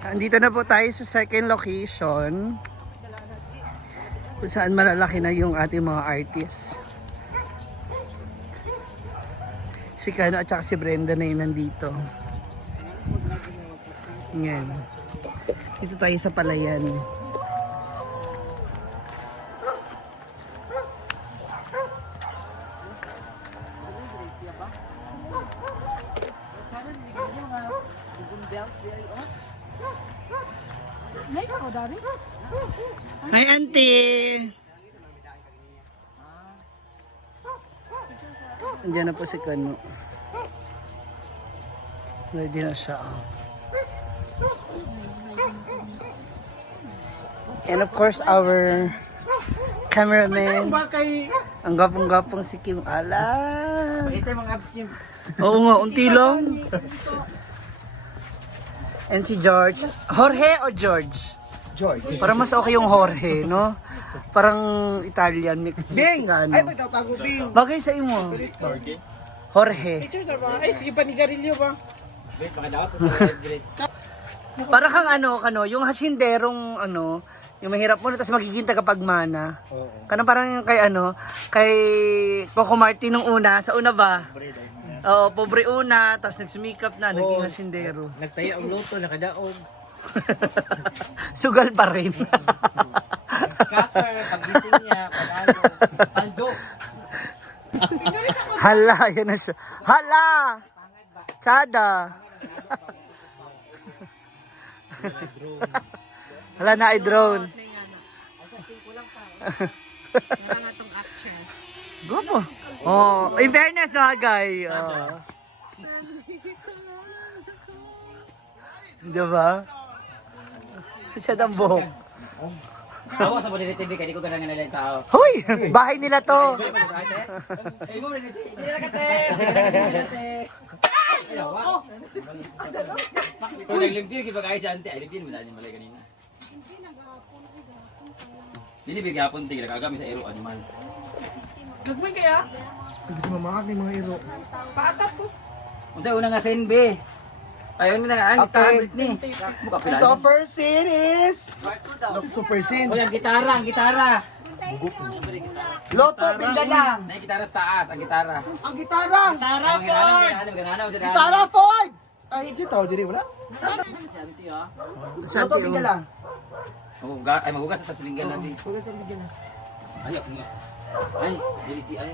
Andito na po tayo sa second location kung saan malalaki na yung ating mga artists. Si Kano at saka si Brenda na yun nandito. Ngayon. Dito tayo sa Palayan. Hi, auntie! Andiyan na po si Kano. Ready na siya. And of course, our cameraman. Ang gapong-gapong si Kim Ala. Ito yung mga abs Kim. Oo nga, unti lang. And si George. Jorge o George? George. Para mas okay yung Jorge, no? Parang Italian, Bing! Mexicano. Ay, pagtatago Bing! Bagay sa imo. Jorge. Pictures ba? Ay, sige pa ni Garillo ba? Bing, pakadawat ko sa live grade. Para kang ano, yung hasinderong yung mahirap mo na tapos magiginta kapag mana. Kanang parang kay Coco Martin nung una, sa una ba? Oo, pobre una, tapos nagsumikap na, naging hasindero. Nagtaya ang luto, nakadaog. Sugal pa rin. Cutter, pagising niya, pagalo. Pando. Hala, yan na siya. Hala! Tsada! Hala na ay drone. Gupo. Oh, in fairness bagay. Oh. Diba? Siya ng buhok. Ako sa Bonita TV, kaya di ko ganang nila yung tao. Hoy! Bahay nila to. Ay mo, Bonita TV. Hindi na nakatip. Sige na nakatip. Kung naglimpyo, kipag-ayos siya, ante. Ay, limpyo, madali malay kanina. Hindi bigapon, tigil. Kagami sa ero, animal. Gagmay kaya? Kasi mamakak ni mga iro. Paatap po. Kung sa unang asenbe. Ayun mo na nga, ang tablet ni. Buka pila. Super scene is Super sin. Oy, ang gitara. Loto Bingala. Na gitara sa taas, ang gitara. Ang gitara. Gitara Gitara Ford. Ay, si Tao diri wala. Loto Bingala. Oh, ay magugas sa silinggan natin. Huwag sa Bingala. Ay, ako mas. Ay, diliti ay.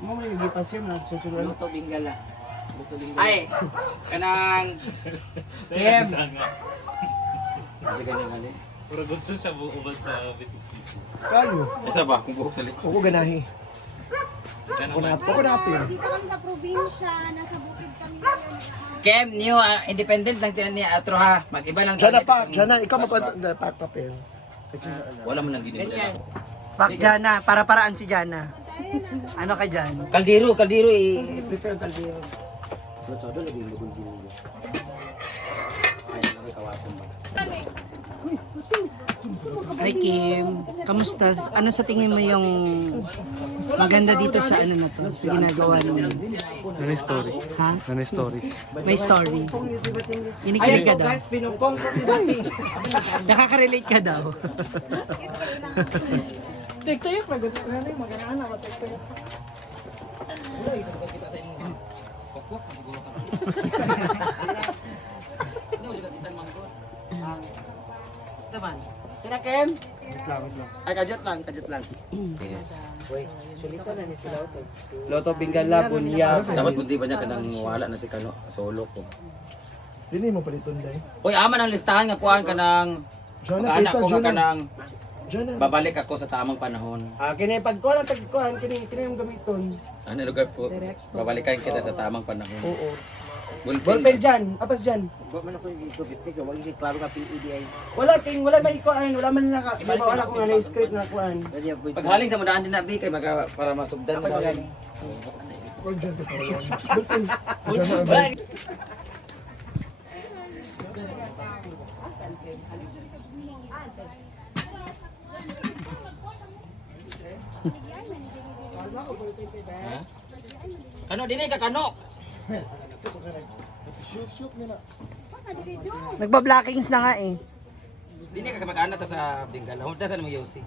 Mo mo yung gipas siya na susuruan. Luto bingala. Ay, kanang Em. Sige ganyan gali. Pero gusto siya buubad sa visit. Kayo. Isa ba kung buhok sa liko? Ako ganahi. Ano man? Ako na apil. Dito kami sa probinsya, nasa bukid kami ngayon. Kem, new independent lang tiyan niya atro ha. Mag-iba lang Diyan na tayo. pa, diyan na ikaw mapansin pa papel. Wala mo nang ginibula. Pak Jana, para-paraan si Jana. Ano ka dyan? Kaldero, i-prefer ang kaldero. Matsado lagi yung lugong ginibula. Ay, nakikawasan ba? Hi Kim, kamusta? Ano sa tingin mo yung maganda dito sa na to? Sa ginagawa mo? Ano story? Ha? Ano story? May story. Inikilig ka daw. Pinupong ko si Dating. Nakaka-relate ka daw. Tek-tek, nagano yung magandaan ako, tek-tek. Kita sa inyo. Kokwak, siguro ka. Hindi mo siya katitan manggol. Saban? Sina Ken? Ay, kajat lang. Yes. Loto Bingala, Bunyag. Dapat kundi pa niya kanang wala na si Kano solo ko. Dili mo paliton dai. Uy, aman ang listahan nga kuhaan ka ng Diyan na, anak kita, ko nga diyan ka na. ng Diyan na. babalik ako sa tamang panahon. Kini pagkuhan tagkuhan kini yung gamiton. Ano lugar po? Babalikan kita sa tamang panahon. Oo. Bullpen. Ballpen dyan, apas dyan. Wala may ikuan, wala man naka. Iba wala ko nga na script na kuan. Paghaling sa mudaan din na bi kay para masugdan mo daw. Wag dyan ka. Ballpen. Dyan na. Kano dinay ka kano? Basta dito. Nagba-blackings na nga eh. Hindi ka kamag-anak ta sa Bingala. Hunta sa mo Yossi.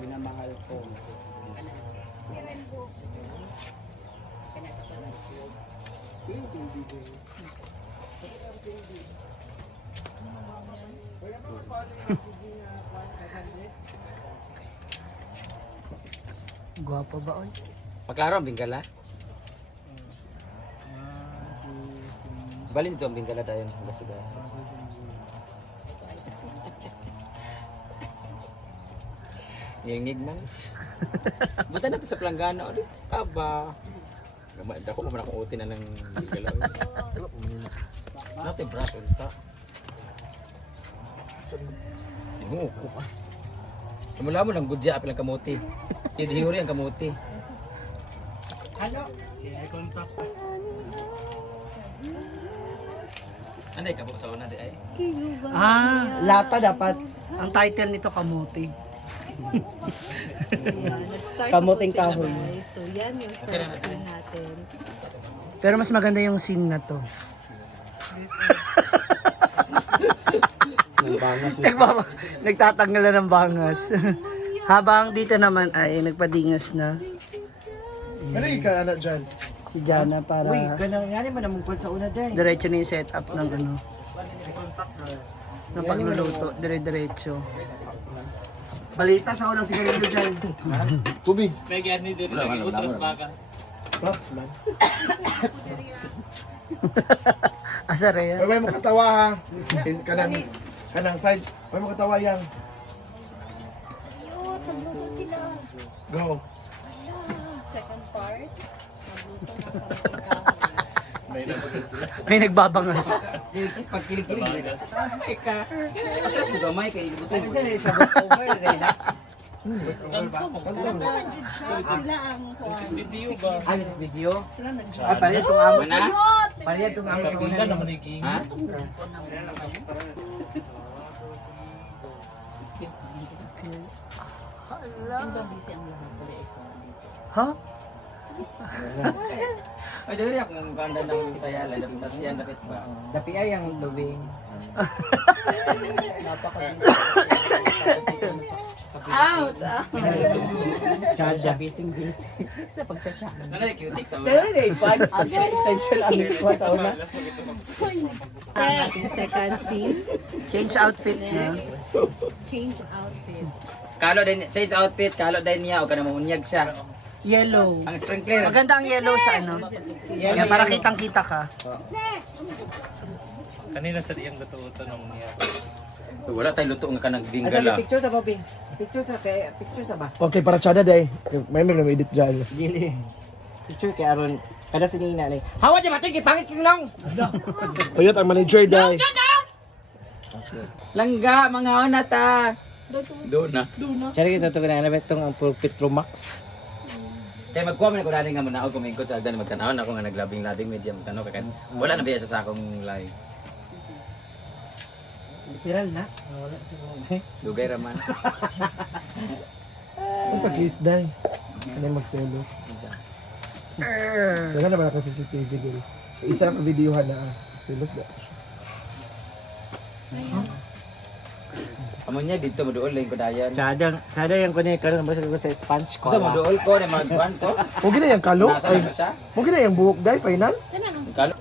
Minamahal ko. Gwapo ba oy? Paklaro ang Bingala. Balin dito ang Bingala tayo. Gas-gas. Ngingig man. Buta na to sa planggana. Ulit ka ba? Ako pa man akong uti na ng Bingala. Natin brush ulit ta. Sinuko ka. Mula mo lang gudya apil ang kamuti. Hiyuri ang kamuti. Ano ka po sa una di ay? Ah, Lata dapat. ang title nito kamuti. Nag-start Kamuting po sila, kahoy. guys. So, yan yung first scene natin. Pero mas maganda yung scene na to. Nagtatanggal na ng bangas. Habang dito naman ay nagpadingas na Ano yung ka anak dyan? si Jana para Ganang yan man namungkot sa una din. diretso na yung setup ng ano ng pagluluto, dire-diretso. Balita sa unang sigarilyo dyan. Tubig. May gani din lagi utras bagas. Props man. Asar yan. May mo katawa ha. Kanang 5. May mo katawa yan. Ayun, nagluto sila. Go. Second part, nagluto ng kamuting kahoy. May nagbabangas. Pag kilig-kilig. Samay ka. Atras mo gamay kay ibuto mo. Kantahan jud siya. Sila ang kuwan. Video ba? Ano sa video? Sila nag-shoot. Ay, pala itong amos. Mana? Pala itong amos sa una. naman iking. Ha? Ang busy ang lahat pala ikaw dito. Ha? Ay, dali akong kanda ng saya. Lalapit sa siyan. Lapit ba? Dapi ay ang lubing. Ouch! Chacha. Sa pagchacha. Ano na cutic sa una? Pero na ipan. Essential ang ikuha sa una. Ang ating second scene. Change outfit na. Change outfit. Kalo din, change outfit. Kalo din niya. O ka na mamunyag siya. Yellow. Ang sprinkler. Maganda ang yellow sa ano. Yan, para kitang-kita ka. Kanina sa diyang gasuotan ng niya. Wala tayong luto nga ka ng Asa Bingala. may picture sa Bobby? Picture sa ba? Okay, para tsada day. May edit dyan. Gili. Picture kay Aaron. Kada sinina na. Hawa dyan mating ipangit king long! Ayot ang manager day. Langga, mga onata. Doon na. Tsara kita ito kanina itong ang Petro Max. Kaya magkuha mo na ko nga muna ako kumingkot sa agdan. Magtanawon ako nga naglabing-labing media. Magtanaw ka kan. Wala na ba siya sa akong live. Viral na. Dugay raman. Ang pag-kiss day. Ano magselos? Wala naman ako CCTV girl. Isa ang videohan na selos ba? Amo niya dito moduol lang ko dayan. Tsada yung kunin karon ba sa sponge ko. Sa moduol ko na magkuhan ko. Huwag na yung kalo. Nasa Ay, na siya. huwag na yung buhok day final. Kalo.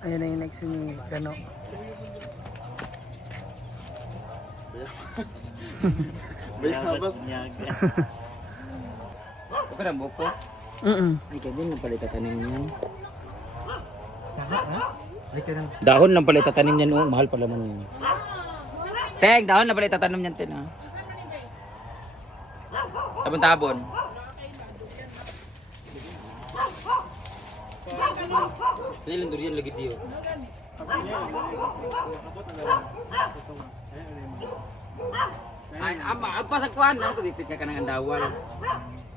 Ayun na yung next ni Kano. Okay na buko. Ay kaya lang pala itatanim niyan. Dahon lang pala itatanim niyan. Oh, mahal pala man yan. Teng, dahon lang pala itatanim niyan. Ten, ha? Tabon-tabon. Ilan durian lagi dia. Ay, ama, agpasag kuan, ano ko dipit ka kanang andawal.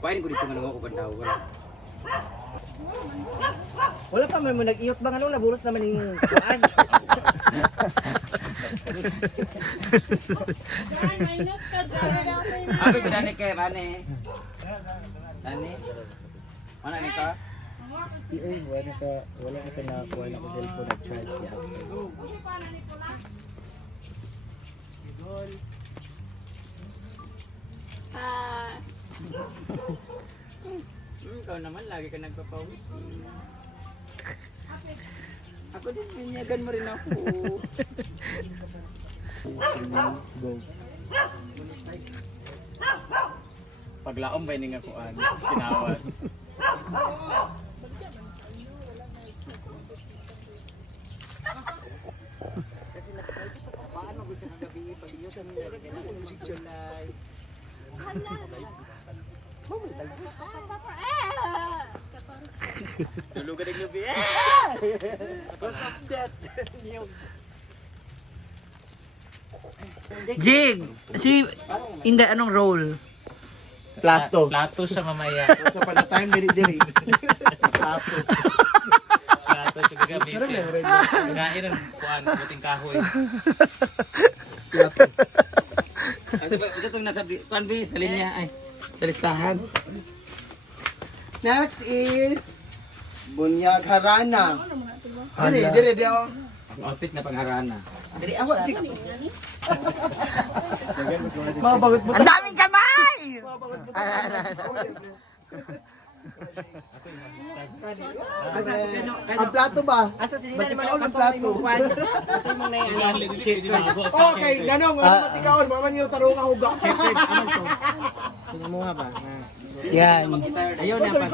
Pain ko dito nga ko bandawal. Wala pa man mo nag-iyot ba nga naburos naman yung kuan. Abi ko dani kay mane. Nani? Ano ni ka? Wala ka nakakuha na ko cellphone na charge niya. Ikaw naman, lagi ka nagpapawis. Ako din, binyagan mo rin ako. Paglaom ba yung nga kuan? Tinawag. Lulugan ng lubi. Jig! Si Inday, anong role? Plato. Plato siya mamaya. Sa pala time diri. Plato. Plato siya gagamitin. Kinain ng kuan, buting kahoy. Kasi ba, ito itong nasa kuan bi, sa linya, ay, sa listahan. Next is Bunyag Harana. Hala. Ang outfit na pangharana. Diri ako chick. Mga bagot mo. Ang daming kamay! Ang plato ba? Asa sinina naman ang plato. Okay, ganong, ano matikaon, mga man yung tarong ang huga. Kumuha ba? Yan. Ayun na pa.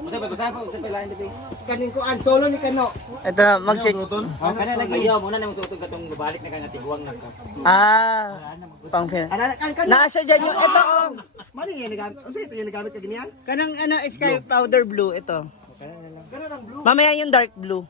Usa ba basa pa, usa pa lain dito. Kaning kuan solo ni Kano. Ito, mag-check. Kana lagi. Ayaw mo na nang suotog katong balik na kay natiguang na ka. Pang film. Ana kan Nasa dyan yung ito. Mali nga nagamit. Unsa ito yung nagamit ka ganyan? Kanang sky powder blue, ito. Mamaya yung dark blue.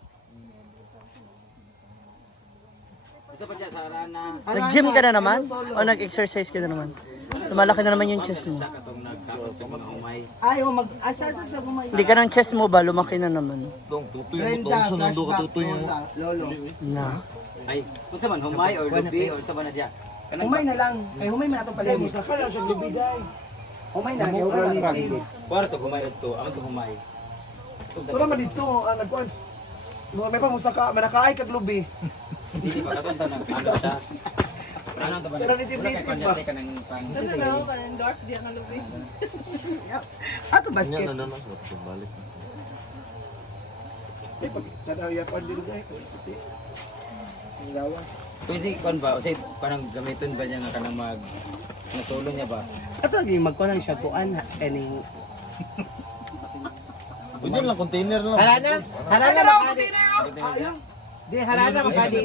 Usa pa dyan sa harana. Nag-gym ka na naman? O nag-exercise ka na naman? Lumalaki na naman yung chest mo. Siya katong nagkakot sa mga humay. Ay, mag asa sa bumay. Hindi ka ng chest mo ba? Lumaki na naman. Brenda, flashback, Lolo. Na. Ay, unsa man humay or lubi or unsa man na diya. Kanang Humay na lang. Kay humay man atong palagi. Sa kana siya gibiday. Humay na yung paligid. kuwara to humay to, aman to humay. Wala man dito, nagkuhan. May pamusaka, manakaay kag lubi. Hindi pa katon ta nang ano siya. Ano to ba? Pero native Wala ba? kay ka nang pang. Kasi daw, parang dark di ang lubi. Ato basket. Tanaw yapan din guys. Kung si kon ba, say kanang gamiton ba niya nga kanang mag natulong niya ba? Ato lagi magkuan siya kuan kaning Harana makadi. Di harana makadi.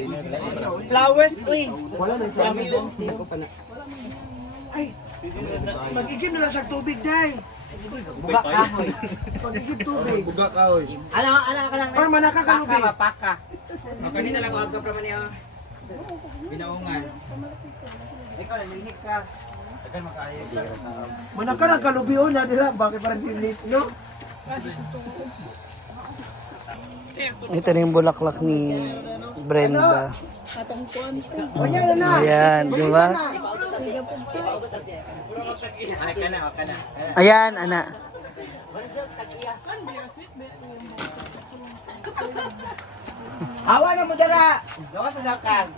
Flowers uy. Wala na siya. Magigim na lang siya tubig dai. Buga kahoy. Magigim tubig. Ana Para manaka ka lubi. Paka. O kanina lang agap naman niya. Binaungan. Ikaw nalihik ka. Akan makaayo. Manaka na ka lubi na dira, bakit parang pilis no? Ito na yung bulaklak ni Brenda. Onya na. Ayan, di ba? Ay kana, kana. Ayan, ana. Hawa na mo dara. Gawas na dakas.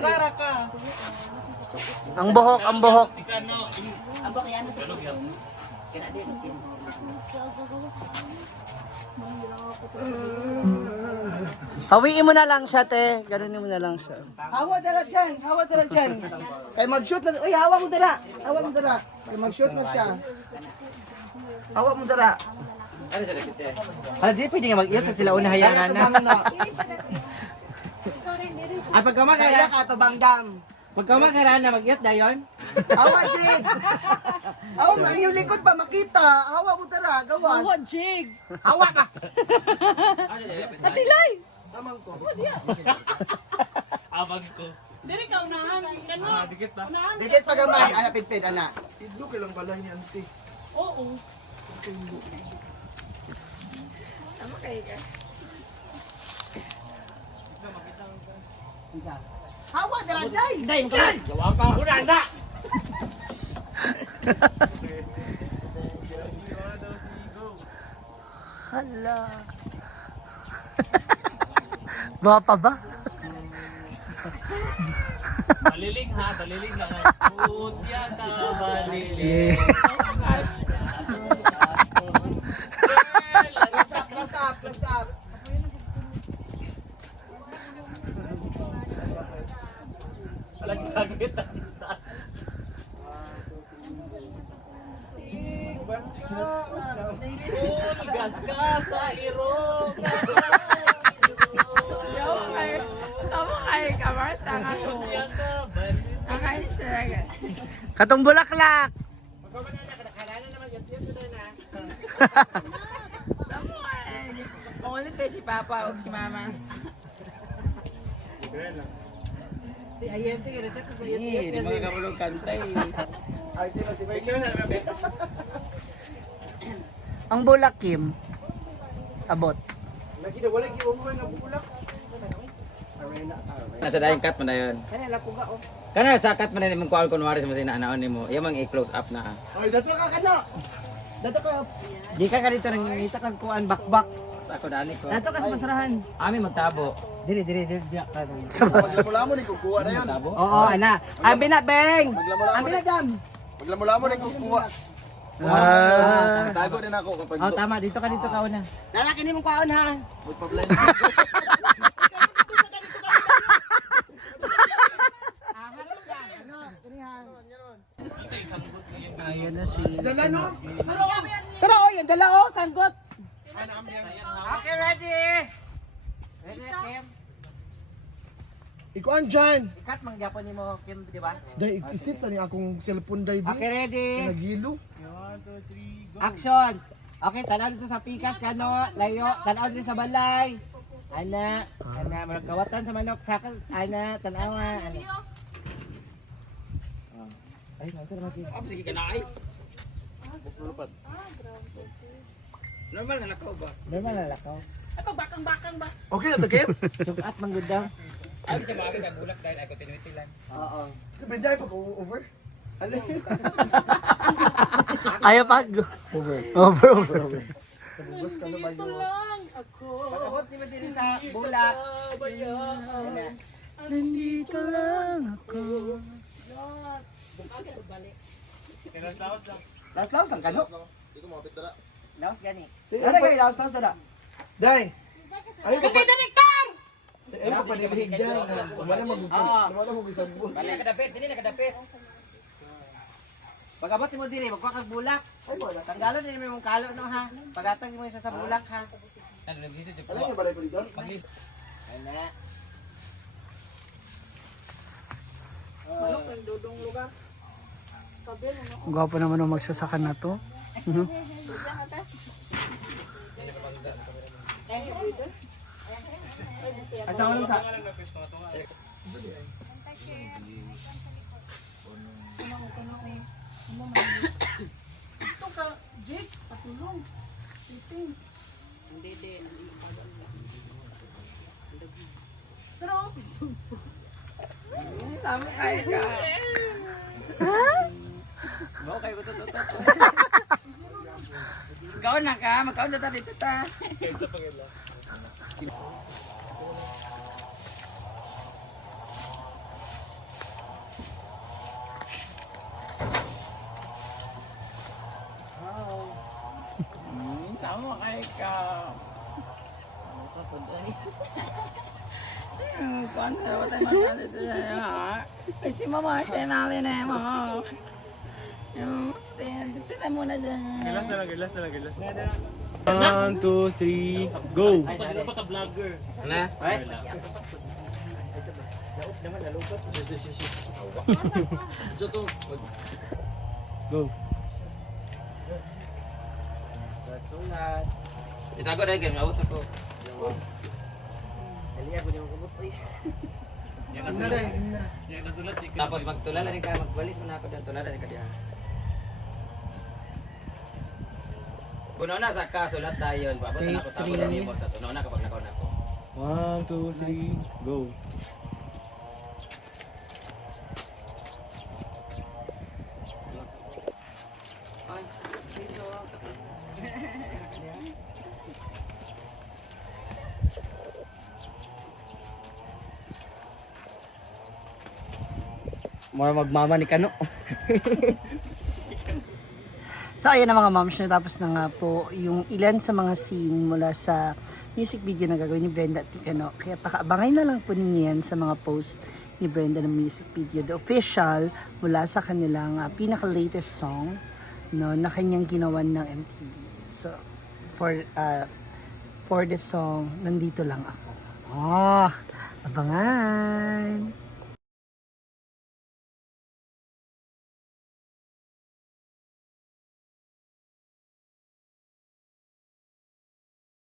Rara ka. Ang buhok, ang buhok. Hawiin mo na lang siya, te. Ganunin mo na lang siya. Hawa dara dyan. Hawa dara dyan. Kay mag-shoot na. Uy, hawa mo dara. Hawa mo dara. Kay mag-shoot na siya. Hawa mo dara. Ano sa lapit eh? Ah, di pwede nga mag-iyot sa sila una hayangan na. Ikaw rin, din Ay, pagkaman kaya ka to bangdam. Pagkaman kaya na mag-iyot dayon. Hawa, Jig. Hawa mo, yung likod pa makita. Hawa mo dara, gawas. What jig? Hawa ka. Ano sa lapit? Atilay! Abang ko. Diri ka unahan. Kano? Dikit na. Dikit pagamay, ana pitpit, ana. Idlo kay lang balay ni auntie. Oo. Hawa dara, day. Gawa ka. Una na. Hala. Mga pa ba? Baliling ha, baliling lang. Putya ka, baliling. Close up. Alam sakit. Gas ka sa irog. Katong bulaklak. Pangulit pa si Papa o si Mama. Si Ayente, kaya sa Ayente. Hindi makakabulong kantay. Ay, di ba si Picture na naman. Ang bulak, Kim. Abot. Lagi na wala gi-over nga bulak. Nasa dayang cut mo na yun. Kanila ko ga oh. Kana sa cut mo na yung kuha kunwari sa masina anaon nimo. Yung mga i-close up na. Ay, dato ka kano. Dato ka. Di ka ganito nang ngita kang kuan bakbak. Sa ako dani ko. Dato ka sa basurahan. Ami magtabo. Dili diya ka. Maglamula mo ni kukuha na yun. Magtabo? Oo, ana. Ambi na beng. Ambi na dam. Maglamula mo ni kukuha. Ah. Tago din ako kapag Oh, tama dito ka una. Lalaki ni mong kuan ha. magpa-blind. Ayan na si... Dala no? Pero oh, yan dala oh, sanggot. Okay, ready. Ready, Kim. Ikuan dyan. Ikat mang Japon nimo, Kim, di ba? Dahil isit sa niya akong cellphone dahil Okay, ready. nagilo. Action. Okay, tanaw dito sa pikas kano, layo, tanaw dito sa balay. Ana, magkawatan sa manok, sakal, ana, tanawa, ana. Ay, nanto naman Kim. Apa sige kana ay? Normal na lakaw ba? Normal na lakaw. Okay na to, Kim? Sugat man gud daw. Abi sa mga ka bulak dahil ako tinuitilan. Oo. Sabi dahil pag-over. Alin? Ayaw pag... Over. Over. Bubos ka na ba yun? Pagabot ni mo diri sa bulak. Nandito lang ako. Laos lang kano. Hindi ko mapit dara. Laos gani. Ano kayo? Laos dara. Day! Ayun ka pa. Ayun ka pa nilihig dyan. Wala magbubulat. Wala mo isang buwan. Bali nakadapit, dili nakadapit. Pagabot ni mo diri, magkuha kag bulak. Ay, wala. Tanggalon ni mo yung kalo no ha. Pagatang mo isa sa bulak ha. Ano nagsisid Ano yung balay po dito? Paglis. Ana. Ang gwapo naman ng magsasakan na to. Asa ko sa Mo kay buto to. Ikaw na ka, magkaon na ta dito ta. Sama kay ka. Kuan na ba tayo magkalit ha? Ay si mama, si Nali na mo. Dito na muna dyan. Gilas na lang. 1, 2, 3, go! Pwede pa ka-vlogger. Na? Go! sulat. Itago dahil kayo, maabot ako. Dali ako di mo kabut. Yan nasulat. Yan nasulat. Tapos magtulala rin ka, magwalis mo na ako dyan, tulala rin ka dyan. Puno na sa kasulat tayo, paabot na ako tabo na nimo, tapos uno na kapag nakaw na ako. 1, 2, 3, go! Mura magmama ni Kano. So ayan na mga moms, natapos na nga po yung ilan sa mga scene mula sa music video na gagawin ni Brenda at ni Kano. Kaya pakaabangay na lang po ninyo yan sa mga post ni Brenda ng music video. The official mula sa kanilang pinaka-latest song, no, na kanyang ginawan ng MTV. So for the song, nandito lang ako. Abangan!